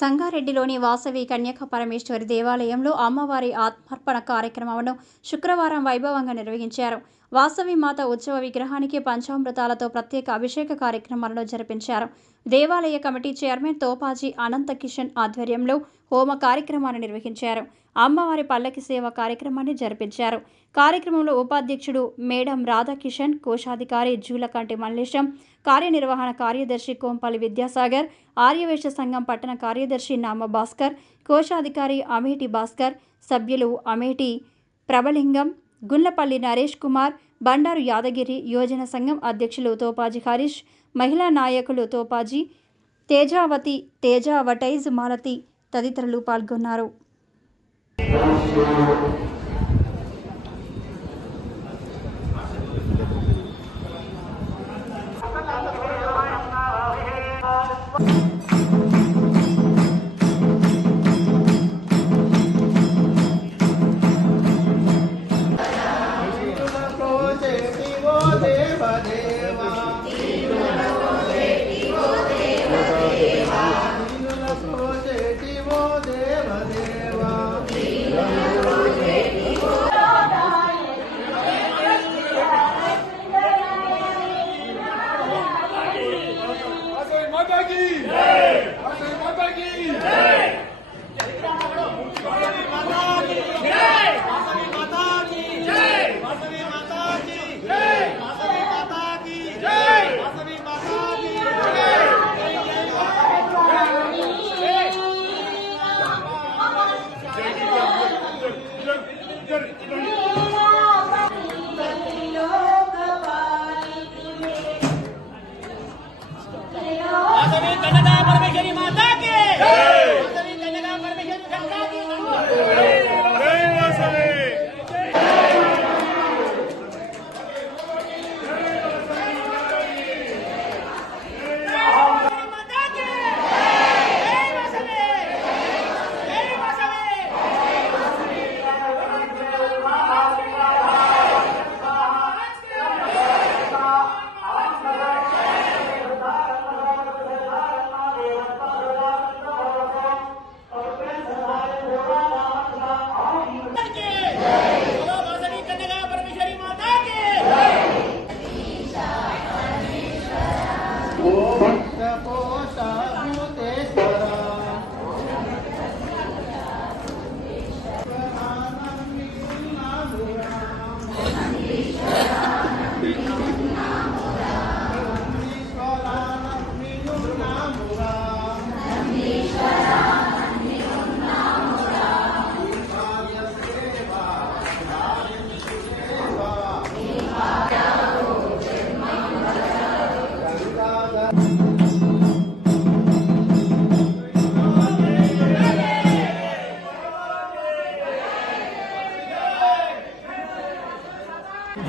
సంగారెడ్డిలోని వాసవి కన్యకా పరమేశ్వరి దేవాలయంలో అమ్మవారి ఆత్మార్పణ కార్యక్రమాలను శుక్రవారం వైభవంగా నిర్వహించారు. వాసవి మాత ఉత్సవ విగ్రహానికి పంచామృతాలతో ప్రత్యేక అభిషేక కార్యక్రమాలను జరిపించారు. దేవాలయ కమిటీ చైర్మన్ తోపాజీ అనంత కిషన్ ఆధ్వర్యంలో హోమ కార్యక్రమాన్ని నిర్వహించారు. అమ్మవారి పల్లకి సేవ కార్యక్రమాన్ని జరిపించారు. కార్యక్రమంలో ఉపాధ్యక్షుడు మేడం రాధాకిషన్, కోశాధికారి జూలకంటి మల్లేశం, కార్యనిర్వహణ కార్యదర్శి కోంపల్లి విద్యాసాగర్, ఆర్యవేశ సంఘం పట్టణ కార్యదర్శి నామ భాస్కర్, కోశాధికారి అమేటి భాస్కర్, సభ్యులు అమేటి ప్రభలింగం, గుండ్లపల్లి నరేష్ కుమార్, బండారు యాదగిరి, యోజన సంఘం అధ్యక్షులు తోపాజీ హరీష్, మహిళా నాయకులు తోపాజీ, తేజావతి, తేజావటైజ్ మాలతి తదితరులు పాల్గొన్నారు.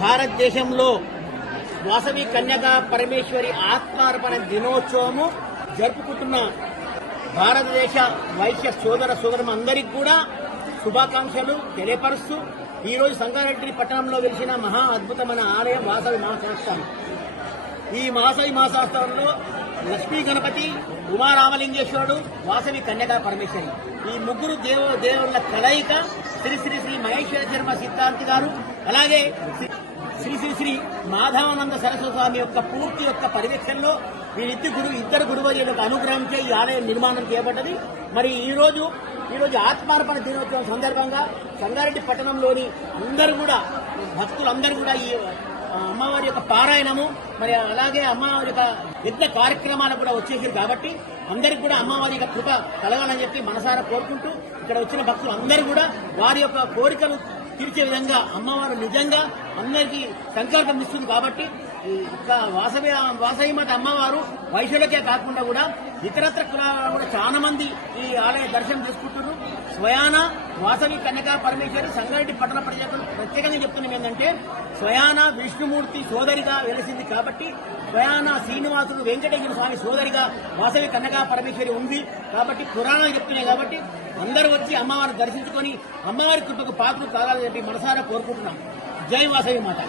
భారతదేశంలో వాసవి కన్యకా పరమేశ్వరి ఆత్మార్పణ దినోత్సవము జరుపుకుంటున్న భారతదేశ వైశ్య సోదర సోదరులందరికీ కూడా శుభాకాంక్షలు తెలియపరుస్తూ ఈరోజు సంగారెడ్డి పట్టణంలో వెలిసిన మహా అద్భుతమైన ఆలయం వాసవి మహాశాస్త్రం. ఈ వాసవి మహాశాస్త్రంలో లక్ష్మీ గణపతి, ఉమారామలింగేశ్వరుడు, వాసవి కన్యకా పరమేశ్వరి ఈ ముగ్గురు దేవుళ్ళ కలయిక శ్రీ శ్రీ శ్రీ మహేశ్వర శర్మ సిద్ధాంతి గారు, అలాగే శ్రీ శ్రీ శ్రీ మాధవానంద సరస్వతి స్వామి యొక్క పూర్తి యొక్క పర్యవేక్షణలో ఇద్దరు గురువర్యుల యొక్క అనుగ్రహంచే ఈ ఆలయం నిర్మాణం చేయబడ్డది. మరి ఈ రోజు ఆత్మార్పణ దినోత్సవం సందర్భంగా సంగారెడ్డి పట్టణంలోని అందరూ కూడా భక్తులందరూ కూడా ఈ అమ్మవారి యొక్క పారాయణము, మరి అలాగే అమ్మవారి యొక్క యజ్ఞ కార్యక్రమాలకు కూడా వచ్చేసారు కాబట్టి అందరికి కూడా అమ్మవారి యొక్క కృప కలగాలని చెప్పి మనసారా కోరుకుంటూ ఇక్కడ వచ్చిన భక్తులు అందరూ కూడా వారి యొక్క కోరికలు తీర్చే విధంగా అమ్మవారు నిజంగా అందరికీ సంకల్పం ఇస్తుంది. కాబట్టి వాసవి మాత అమ్మవారు వైశ్యులకే కాకుండా కూడా ఇతరత్ర కులాలను కూడా చాలా మంది ఈ ఆలయ దర్శనం చేసుకుంటున్నారు. స్వయాన వాసవి కన్యకా పరమేశ్వరి సంగారెడ్డి పట్టణ ప్రజలకు ప్రత్యేకంగా చెప్తున్నాం ఏంటంటే, స్వయాన విష్ణుమూర్తి సోదరిగా వెలిసింది కాబట్టి స్వయాన శ్రీనివాసుడు వెంకటేశ్వర స్వామి సోదరిగా వాసవి కన్యకా పరమేశ్వరి ఉంది కాబట్టి పురాణాలు చెప్తున్నాయి. కాబట్టి అందరూ వచ్చి అమ్మవారిని దర్శించుకొని అమ్మవారి కృపకు పాత్రలు కావాలని చెప్పి మనసారా కోరుకుంటున్నాం. జై వాసవి మాత.